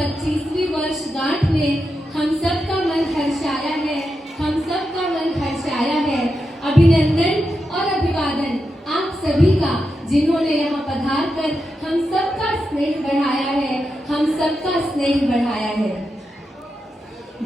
25वीं वर्षगांठ में हम सब का मन हर्षाया है, हम सब का मन हर्षाया है। अभिनंदन और अभिवादन आप सभी का, जिन्होंने यहाँ पधार कर हम सबका स्नेह बढ़ाया है, हम सबका स्नेह बढ़ाया है।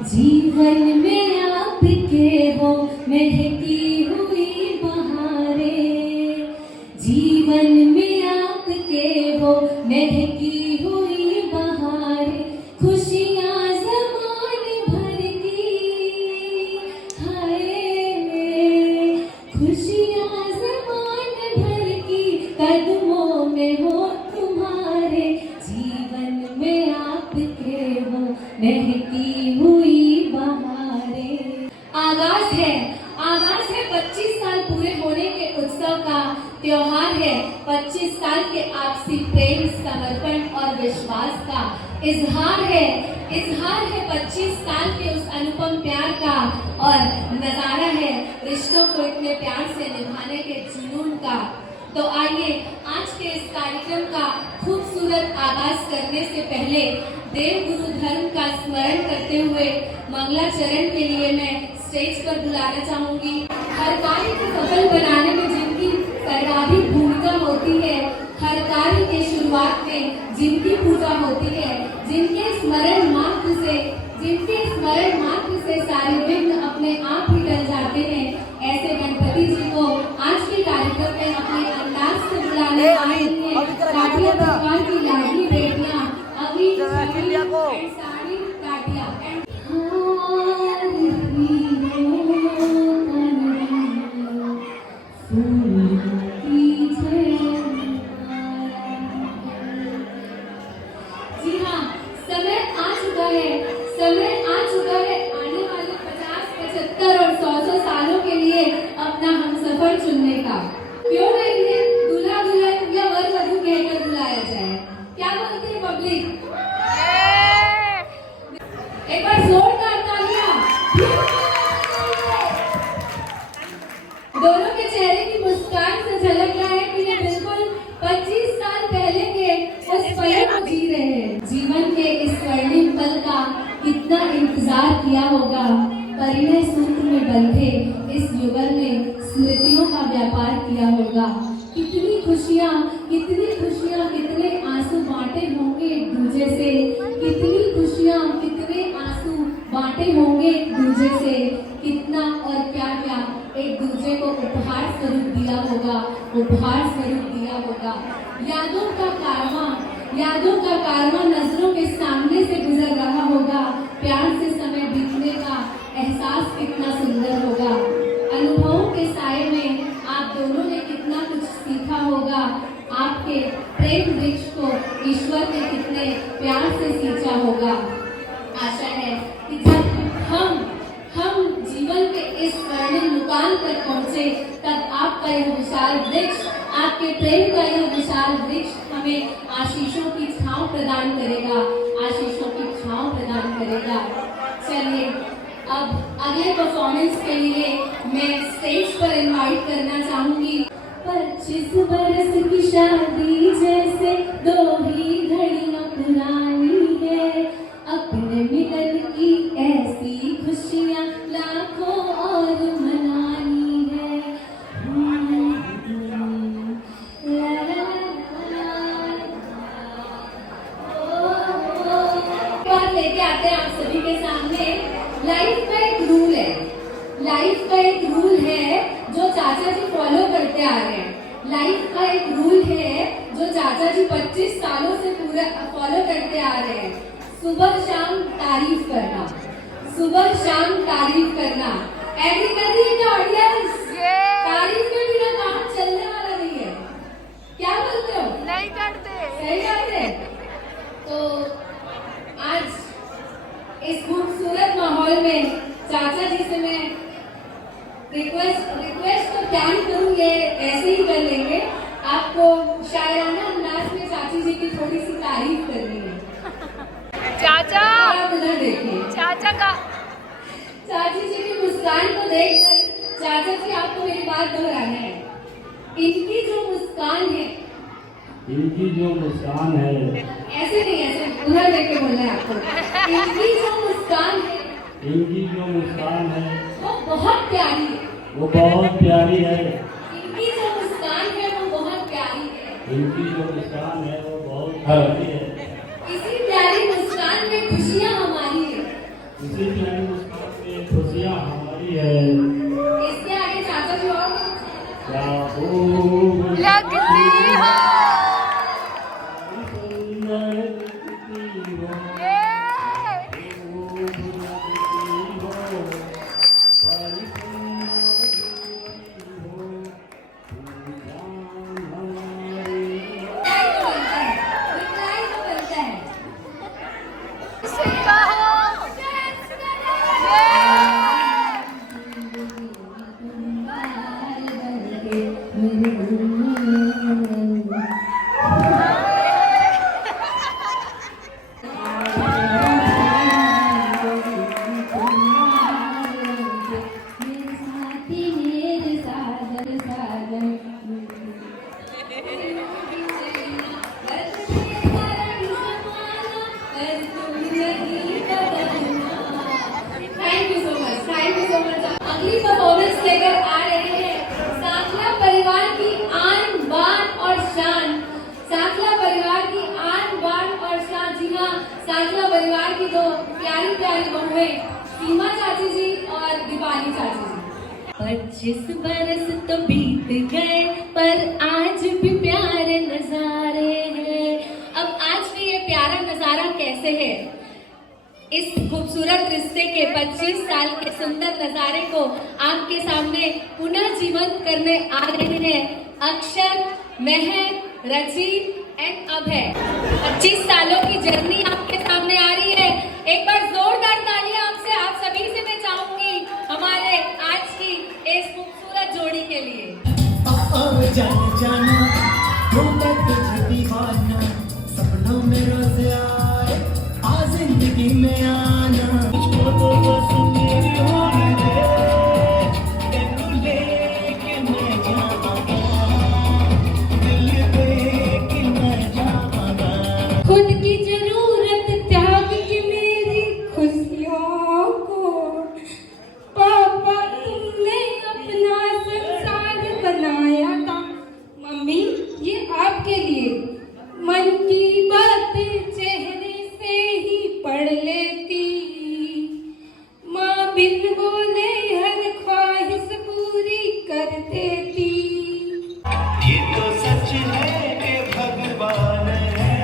जीवन में आपके वो महकी हुई बहारें, जीवन में आपके वो महकी हुई बहारें, खुशियाँ ज़मान भर की, हाय खुशियाँ ज़मान भर की कदमों में हो तुम्हारे, जीवन में आपके वो महकी हुई बहारें। आगाज है 25 साल पूरे होने के उत्सव का, त्योहार है 25 साल के आपसी प्रेम, समर्पण और विश्वास का। इजहार है 25 साल के उस अनुपम प्यार का, और नजारा है रिश्तों को इतने प्यार से निभाने के जुनून का। तो आइए आज के इस कार्यक्रम का खूबसूरत आगाज करने से पहले देव गुरु धर्म का स्मरण करते हुए मंगलाचरण के लिए मैं स्टेज पर बुलाना चाहूंगी। हर कार्य को सफल बनाने में जिनकी सर्वाधिक भूमिका होती है, हर कार्य के शुरुआत में जिनकी पूजा होती है, जिनके स्मरण मात्र से सारे विघ्न अपने आप ही टल जाते हैं, ऐसे गणपति जी को आज के कार्यक्रम में अपने अंदाज से बुलाने आए हैं। काटिया भगवान की लाडली बेटियां अभी साड़ी काटिया आने वाले 50, 75 और 100 सालों के लिए अपना हमसफर चुनने का। क्यों नहीं है दूल्हा दुल्हन या वर वधू कहकर बुलाया जाए? क्या बोलती है पब्लिक? एक बार जोरदार तालियां। दोनों के चेहरे की मुस्कान से झलक रहा है कि ये बिल्कुल 25 साल पहले के उस पल को जी रहे हैं। जीवन के इस स्वर्णिम पल का कितना इंतजार किया होगा। परिणय सूत्र में बंधे इस युगल में स्मृतियों का व्यापार किया होगा। कितनी खुशियाँ, कितने आंसू बांटे होंगे एक दूजे से, कितनी खुशियाँ, कितने आंसू बांटे होंगे एक दूजे से, कितना और क्या क्या एक दूजे को उपहार स्वरूप दिया होगा। यादों का कारवां नजरों के सामने से गुजर रहा होगा। प्यार से समय बीतने का एहसास कितना सुंदर होगा। अनुभवों के साए में आप दोनों ने कितना कुछ सीखा होगा। आपके प्रेम वृक्ष को ईश्वर ने कितने प्यार से सींचा होगा। आशा है कि जब हम जीवन के इस स्वर्णिम मुकाम पर पहुंचे, तब आपका यह विशाल वृक्ष, आपके प्रेम का यह विशाल वृक्ष हमें आशीषों की छांव प्रदान करेगा। चलिए अब अगले परफॉर्मेंस के लिए मैं स्टेज पर इनवाइट करना चाहूंगी। 25 बरस की शादी जैसे दो ही घड़ियां पुरानी है, अपने मिलन की ऐसी खुशियां लाखों और मनानी है। लेके आते हैं आप सभी के सामने। लाइफ का एक रूल है जो चाचा जी फॉलो करते आ रहे हैं। लाइफ का एक रूल है जो चाचा जी 25 सालों से पूरा फॉलो करते आ रहे हैं। सुबह शाम तारीफ करना। एग्री कर रही है क्या ऑडियंस? तारीफ के बिना काम चलने वाला नहीं है। क्या बोलते हो? नहीं करते। सही बात है। तो आज इस खूबसूरत माहौल में चाचा जी से मैं रिक्वेस्ट तो क्या ही करूँ, ये ऐसे ही कर लेंगे। आपको शायराना अंदाज में चाची जी की थोड़ी सी तारीफ करनी है। चाचा आप उधर देखिए। चाचा का चाची जी की मुस्कान को देखकर चाचा जी आपको मेरी बात दोहराना है। इनकी जो मुस्कान है इनकी जो मुस्कान है, ऐसे नहीं, ऐसे उधर देख के बोलना है आपको। इनकी जो मुस्कान है इनकी जो मुस्कान है वो बहुत प्यारी है। वो बहुत प्यारी है। इनकी जो मुस्कान है वो बहुत प्यारी है। इनकी जो मुस्कान है वो बहुत प्यारी है। इसी प्यारी मुस्कान में खुशियाँ हमारी है। इसी प्यारी मुस्कान में खुशियाँ हमारी है। इसके आगे चाचा जी और क्या खूब लगती हो सुंदर दिखती हो, ये खूब लगती हो, बड़ी सुंदर दिखती हो, तू जान हमारी हो। रिप्लाई तो बनता है। से कहो thank you so much, thank you so much. अगली परफॉर्मेंस लेकर आ रहे हैं सांखला परिवार की आन बान और शान। सांखला परिवार की आन बान और शान। जी हाँ, सांखला परिवार की दो प्यारी प्यारी बहुएं, सीमा चाची जी और दीपाली चाची जी। 25 बरस तो बीत गए पर आज भी प्यारे नजारे हैं। अब आज भी ये प्यारा नजारा कैसे है? इस खूबसूरत रिश्ते के 25 साल के सुंदर नजारे को आपके सामने पुनः जीवंत करने आ रहे हैं अक्षर, महक, रची एंड अभय। 25 सालों की जर्नी आपके सामने आ रही है। एक बार जोरदार तालियां आपसे, आप सभी से मैं चाहूंगी हमारे आज की इस खूबसूरत जोड़ी के लिए। जाना जाना हो मैं तुझे दीवाना, सपनों में रोज आए आ जिंदगी में आना, मुझको तो बस मेरी होने दे, तेनू लेके मैं जाऊंगा, दिल दे के मैं जाऊंगा। खुद की जरूरत त्याग की मेरी खुशियों को पापा तुमने अपना संसार बनाया था। मम्मी ये आपके लिए मन की बातें चेहरे से ही पढ़ लेती, माँ बिन बोले हर ख्वाहिश पूरी कर देती। ये तो सच है कि भगवान है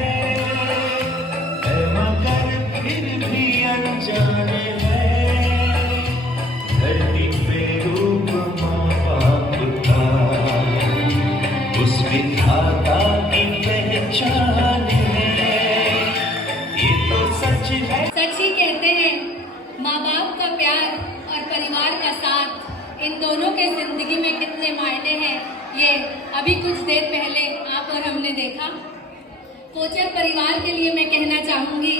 मगर फिर भी अनजान है, धरती पे रूप माँ बाप का उस विधाता की पहचान है, ये तो सच है। सच ही कहते हैं माँ बाप का प्यार और परिवार का साथ, इन दोनों के जिंदगी में कितने मायने हैं, ये अभी कुछ देर पहले आप और हमने देखा। कोचर परिवार के लिए मैं कहना चाहूंगी,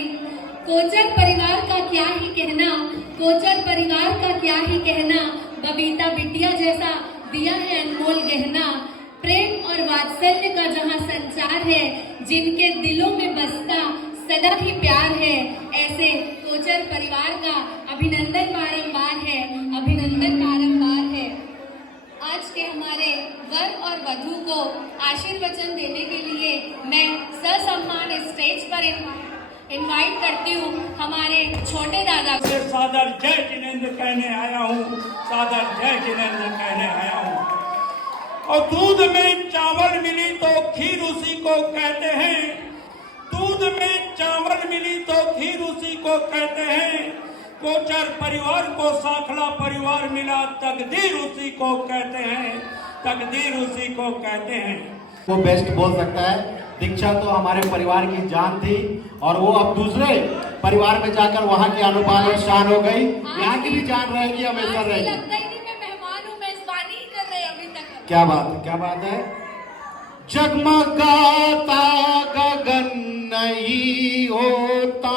कोचर परिवार का क्या ही कहना, कोचर परिवार का क्या ही कहना, बबीता बिटिया जैसा दिया है अनमोल गहना। प्रेम और वात्सल्य का जहाँ संचार है, जिनके दिलों में बसता सदा ही प्यार है, ऐसे कोचर परिवार का अभिनंदन बारंबार है, अभिनंदन बारंबार है। आज के हमारे वर और वधू को आशीर्वचन देने के लिए मैं ससम्मान स्टेज पर इनवाइट करती हूँ हमारे छोटे दादा को। से सादर जय जिनेंद्र कहने आया हूँ, सादर जय जिनेंद्र कहने आया हूँ। और दूध में चावल मिली तो खीर उसी को कहते हैं, दूध में चावल मिली तो खीर उसी को कहते हैं। कोचर परिवार को सांखला परिवार मिला, तकदीर उसी को कहते हैं, तकदीर उसी को कहते हैं। वो बेस्ट बोल सकता है। दीक्षा तो हमारे परिवार की जान थी और वो अब दूसरे परिवार में जाकर वहाँ की अनुपाल और शान हो गई। यहाँ की भी जान रहेगी, हमेशा रहेगी। लगता ही नहीं मैं मेहमान हूँ, मेजबानी ही कर रहे अभी तक। क्या बात है, क्या बात है। जगमगाता गगन नहीं होता,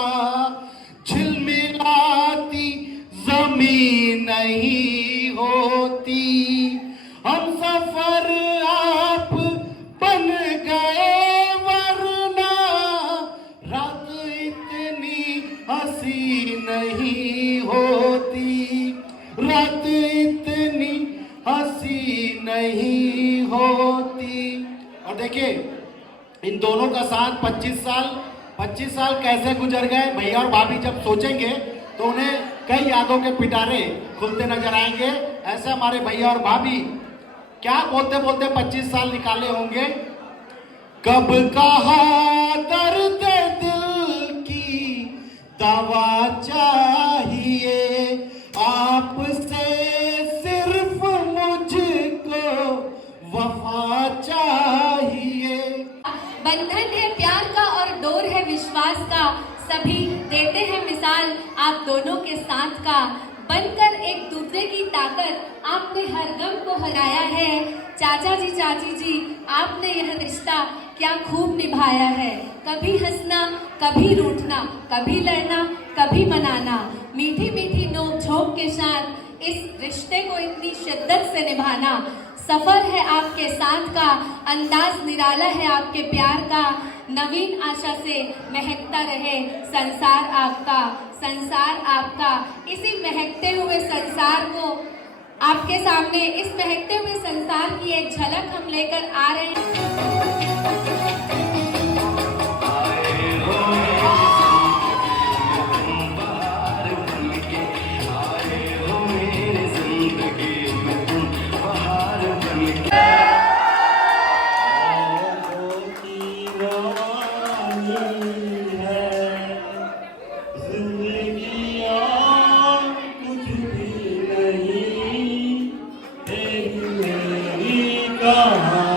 झिलमिलाती जमीन नहीं होती, हम सफर आप बन गए नहीं होती। और देखिए इन दोनों का साथ 25 साल कैसे गुजर गए। भैया और भाभी जब सोचेंगे तो उन्हें कई यादों के पिटारे खुलते नजर आएंगे। ऐसे हमारे भैया और भाभी क्या बोलते बोलते 25 साल निकाले होंगे। कब कहा दर्द दिल की दवा चाहिए, आपसे सिर्फ मुझको वफा चाहिए। बंधन है प्यार का और डोर है विश्वास का, सभी देते हैं मिसाल आप दोनों के साथ का। बनकर एक दूसरे की ताकत आपने हर गम को हराया है। चाचा जी चाची जी आपने यह रिश्ता क्या खूब निभाया है। कभी हंसना कभी रूठना, कभी लड़ना कभी मनाना, मीठी मीठी नोक झोंक के साथ इस रिश्ते को इतनी शिद्दत से निभाना। सफर है आपके साथ का, अंदाज निराला है आपके प्यार का। नवीन आशा से महकता रहे संसार आपका, संसार आपका। इसी महकते हुए संसार को आपके सामने, इस महकते हुए संसार की एक झलक हम लेकर आ रहे हैं। कहानी